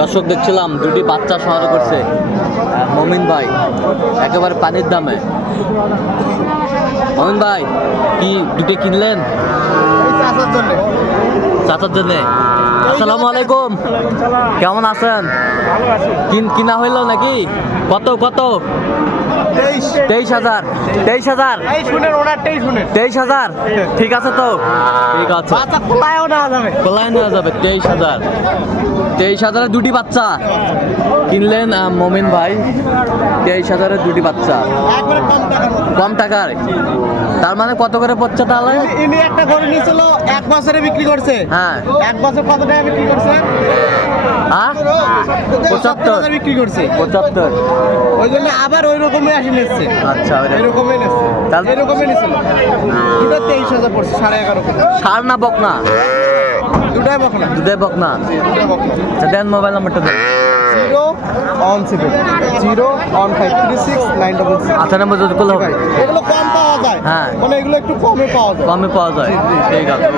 দর্শক দেখছিলাম দুটি বাচ্চা সংগ্রহ করছে মমিন ভাই একেবারে পানির দামে। মমিন ভাই কি দুটি কিনলেন? চাচার জন্য। আসসালামু আলাইকুম, কেমন আছেন? কিনা হইল নাকি? কত কত? 23,000। 23,000? 23,000? ঠিক আছে তো, ঠিক আছে, কোলায় নেওয়া যাবে। 23,000। 23,000 দুটি বাচ্চা কিনলেন মমিন ভাই। 23,000 দুটি বাচ্চা, কম টাকার। তার মানে কত করে পড়ছে তাহলে? ইনি একটা গরু নিয়েছিল 1 বছরে বিক্রি করছে। হ্যাঁ, 1 বছর কত টাকা বিক্রি করছে? 75 বিক্রি করছে। 75। ওই জন্য আবার ওই রকমই আসি নিচ্ছে। আচ্ছা, এরকমই নিচ্ছে, এরকমই নিছিল। দুটো 23,000 পড়ছে, 11.5। সার না বকনা? দুটাই বকনা। দুটাই বকনা। দেন মোবাইল নাম্বারটা দেন। 01701536966। আচ্ছা, নাম্বার যদি করলে হবে। এগুলো কম পাওয়া যায়, হ্যাঁ, মানে এগুলো একটু কমে পাওয়া যায়। কমে পাওয়া যায়। ঠিক আছে।